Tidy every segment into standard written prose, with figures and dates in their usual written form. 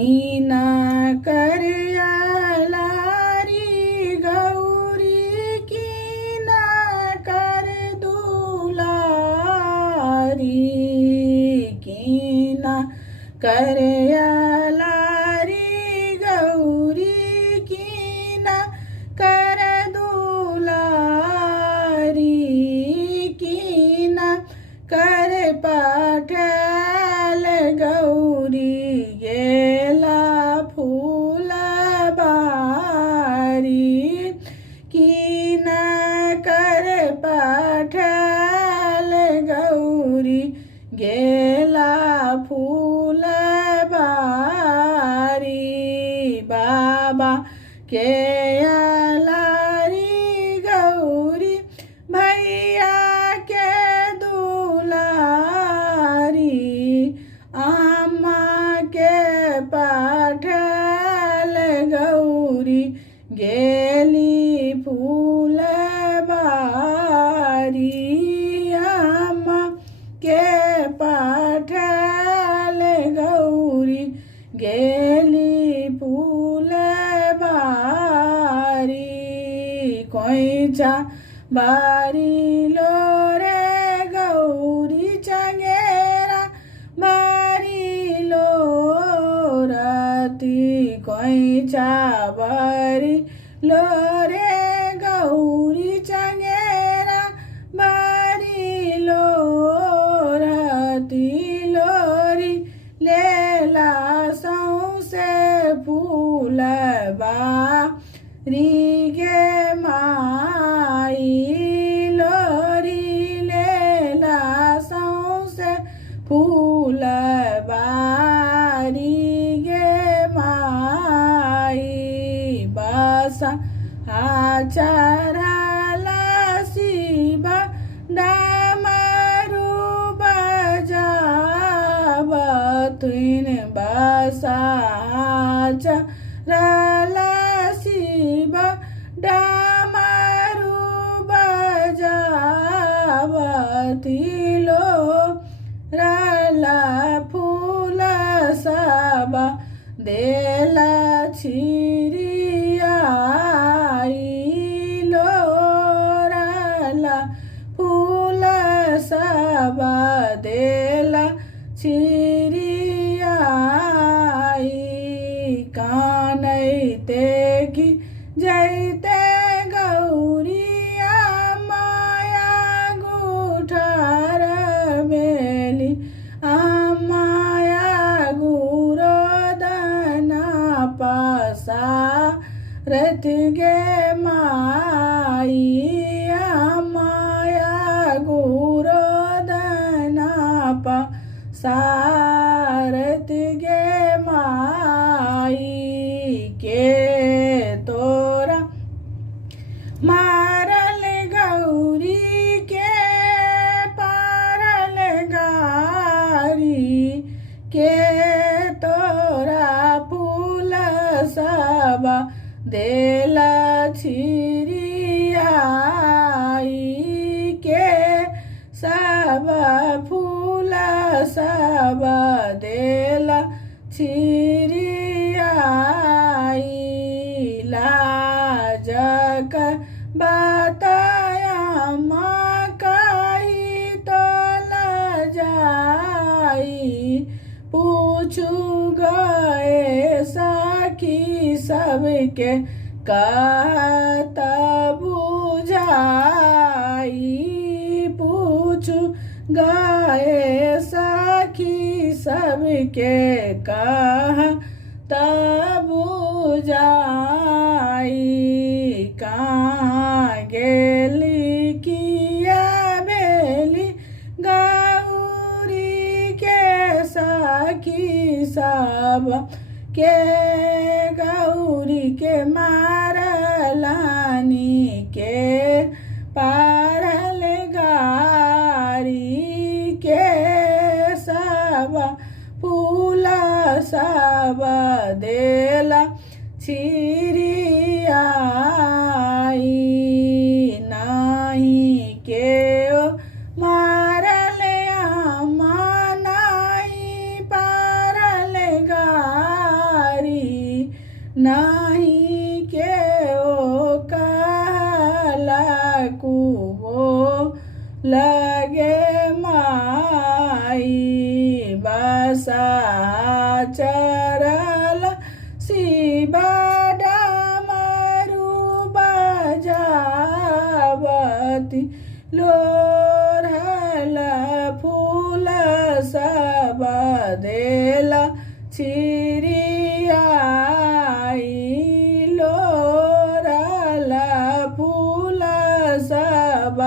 मीना करिया लारी गौरी कीना कर दुलारी कीना करिया लारी गौरी कीना कर दुलारी कीना कर पठल गौरी गेला फूल बारी कीना कर पठल गौरी गेला फूल बारी बाबा के लारी गौरी भैया के दुलारी आमा के पठल गौरी गेली फूल बारी आमा के पठल गौरी गेली फूल बारी कोइचा बारी लो रे गौरी चंगेरा बारी लो राती कोइचा बारी लो रे गौरी चंगेरा बारी लो राती लोरी लेला सौसे फूल बारी गे माई लोरी लेला सौसे फूल बारी गे माई बसा आचराला शिवा डामरू बजावतुन बसा आचराला शिवा डामरू बजावतिलो राला फूल सबा देला छिरियाई लो राला फूल सबा देला छिरियाई कानैते की जैते गौरिया माया गुठार बेली आमाया गुरो दना पासा रथ गे माई आमाया गुरो दना पासा रथ गे माई के तोरा मारल गौरी के पारल गारी के तोरा फूल सबा देला छिरियाई के सब फूल सब देला छिरियाई लाजक बताया माँ कही तो लजाई पूछू गए सखी सबके कहत बुझाई पूछू गए सखी सबके कहत बुझाई कहाँ गेली किया बेली गौरी के सखी सब के गौरी के मारलानी के पारल गारी के सब फूल सब देला छिरियाई नाही के मारल आमा नाही पारल गा नाही के ओ काला कुबो लगे माई बसा चरल शिवा डमरू बजावती लोरहल फूल सब देला छिरियाई लोरहल फूल सब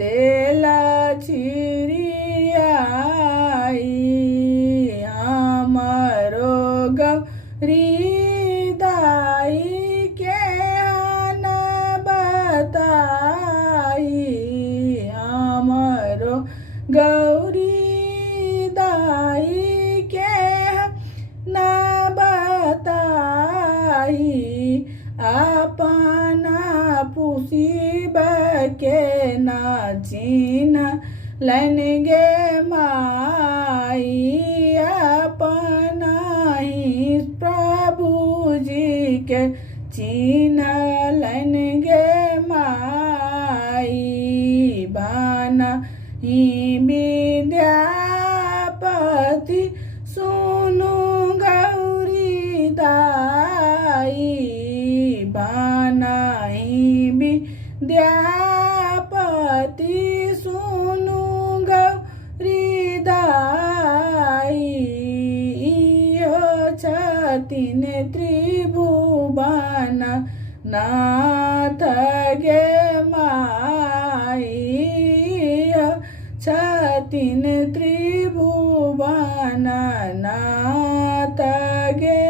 देला छिरियाई हमरो गौरी दाई के न बताई हमरो गौरी दाई के न बताई अपना पुसीब के ना चिन्ह लन गे माई अपना ही प्रभु जी के चिन्ह लन गे माई भाना ही विद्यापति सुनु गौरी दाई भाना ही विद्यापति सुनु गौरी दाई यो छतिन त्रिभुवन नाथ गे माई छतिन त्रिभुवन नाथ गे